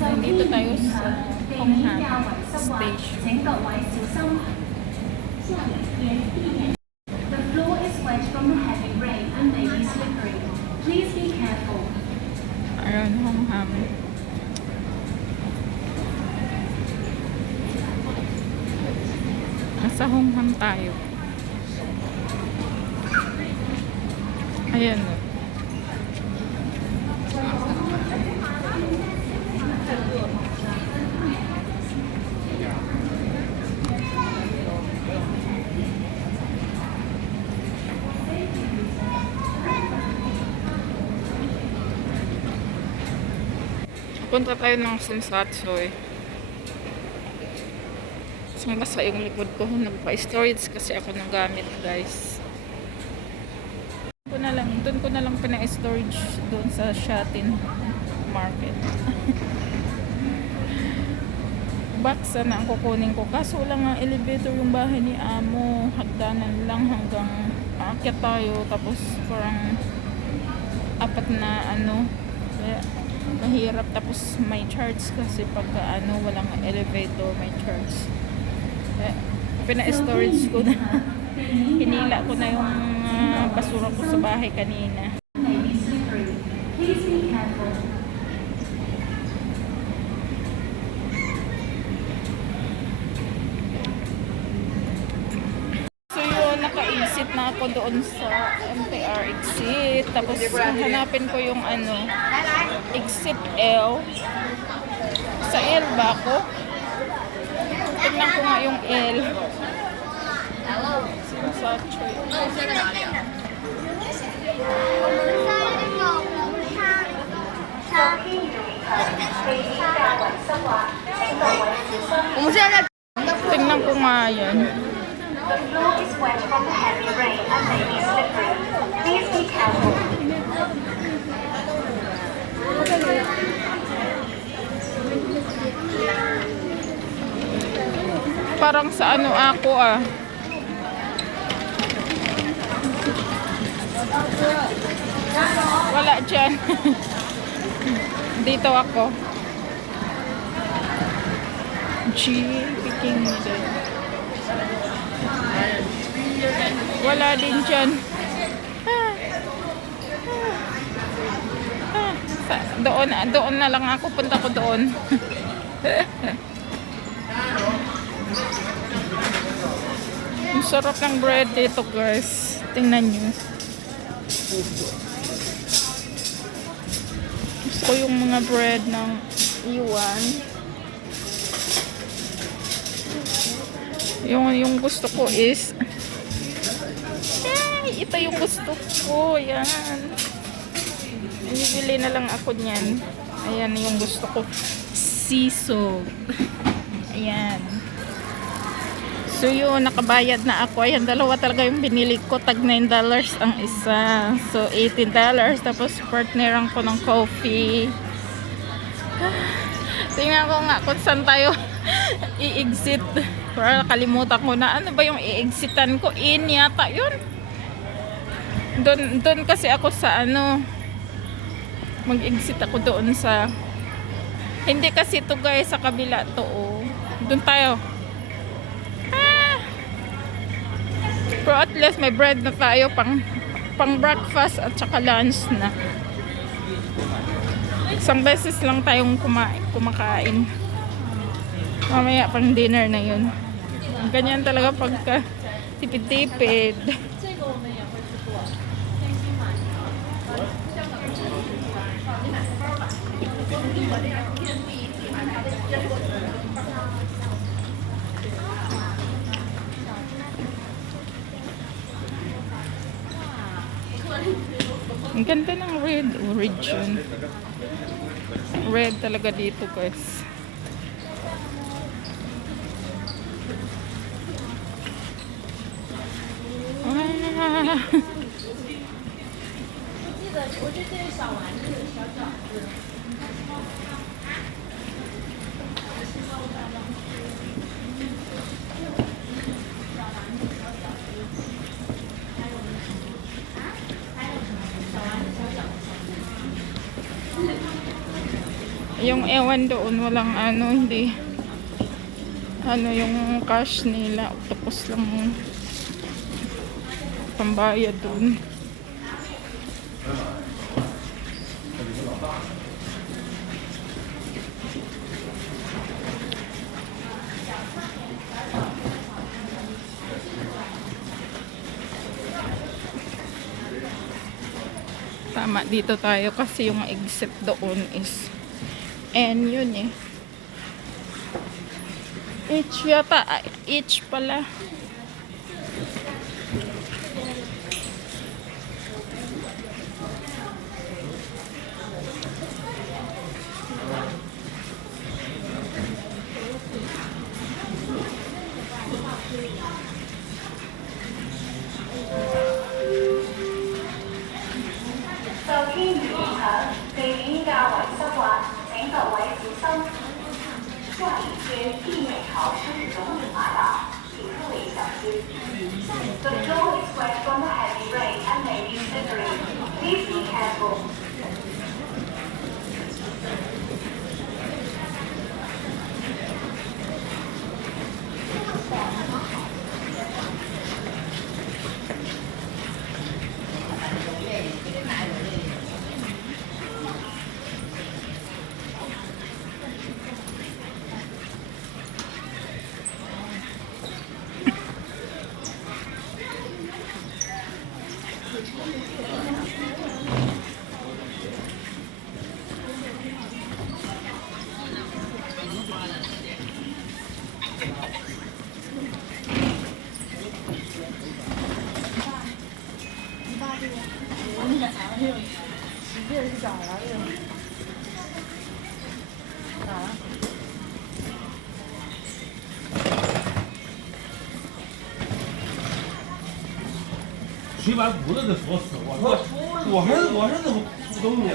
Nandito tayo sa Hongham Station. The floor is wet from the heavy rain and may be slippery. Please be careful. Around Hongham. Nasa Hongham tayo. Ayan o. Punta tayo ng Sensatsoy. Isang basa yung likod ko. Nagpa-storage kasi ako ng gamit, guys. Doon ko na lang pina-storage doon sa Shatin Market. Box na ang kukunin ko. Kaso lang ang elevator yung bahay ni Amo. Hagdanan lang hanggang aakyat tayo. Tapos parang apat na kaya mahirap, tapos may charge kasi pagka walang elevator, may charge. Pina-storage ko na. Hinila ko na yung basura ko sa bahay kanina. So yun, naka-exit na ako doon sa MTR exit. Tapos hanapin ko yung exit L. Sa L ba ako? Tignan ko nga yung L. Sensatsoy. Tignan ko nga yan. The floor is wet from the heavy rain and may be slippery. Please be careful. Parang sa ako wala dyan. Dito ako. G. Picking needed. Wala din dyan. Doon na lang ako. Punta ko doon. Ang sarap ng bread dito, guys. Tingnan nyo. Gusto ko yung mga bread ng iwan. Yung gusto ko is ito yung gusto ko. Yan. Bibili na lang ako niyan. Ayan yung gusto ko. Sisog. Ayan. So yun, nakabayad na ako. Ayan, dalawa talaga yung binili ko. Tag $9 ang isa. So $18. Tapos partneran ko ng coffee. Tingnan ko nga kung saan tayo i-exit. Para kalimutan ko na. Ano ba yung i-exitan ko? In yata yun. Doon kasi ako sa mag-exit ako doon sa hindi kasi to guys, sa kabila to doon tayo. Pero at least may bread na tayo pang breakfast at saka lunch na. Isang beses lang tayong kumakain. Mamaya pang dinner na yun. Ganyan talaga pagka tipid-tipid. Ang ganda ng red origin. Red talaga dito, guys. Yung ewan doon, walang ano, hindi. Ano yung cash nila. Tapos lang pambayad doon. Tama, dito tayo kasi yung exit doon is N yun eh. H yata. H pala. The floor is wet from the heavy rain and may be slippery. Please be careful.谁把捂子给锁死？我还是怎么不动呢？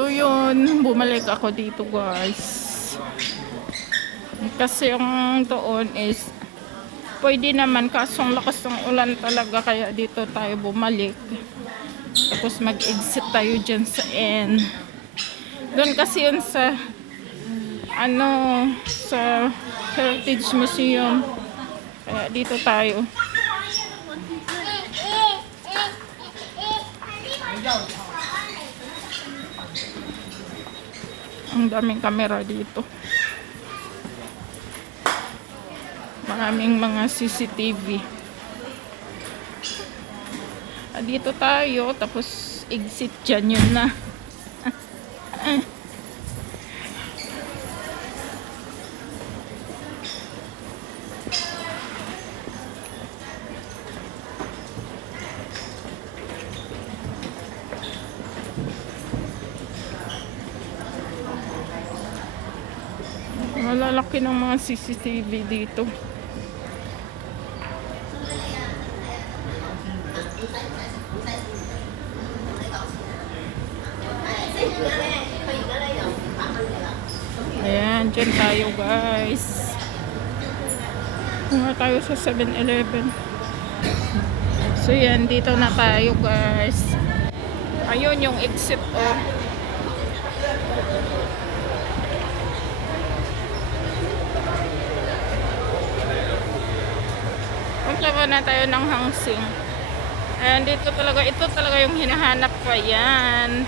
So yun, bumalik ako dito guys. Kasi yung doon is pwede naman kaso ang lakas ng ulan talaga kaya dito tayo bumalik. Tapos mag-exit tayo dyan sa N. Doon kasi yun sa sa Heritage Museum. Kaya dito tayo. Ang daming kamera dito. Maraming mga CCTV. Dito tayo, tapos exit dyan yun na. Malalaki ng mga CCTV dito. Ayan, dyan tayo guys. Nga tayo sa 7-Eleven. So yan, dito na tayo guys. Ayun yung exit oh. Punta na tayo ng Hang Seng. Ayan, dito talaga, ito talaga yung hinahanap ko. Ayan.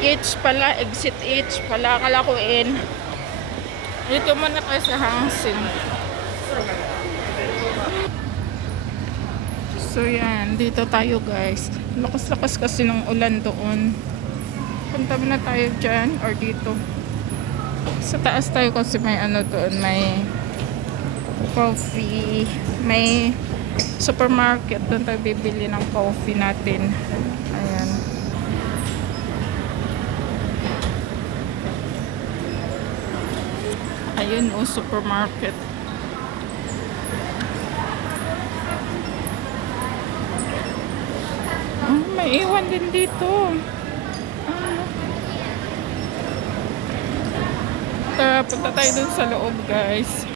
H pala, exit H pala, akala ko N. Dito muna tayo sa Hang Seng. So yan, dito tayo guys. Lakas-lakas kasi ng ulan doon. Punta muna tayo dyan or dito. Sa taas tayo kasi may doon, may coffee, may supermarket. Doon tayo bibili ng coffee natin. Ayan. Ayun o, supermarket. May iwan din dito. Tara, punta tayo dun sa loob guys.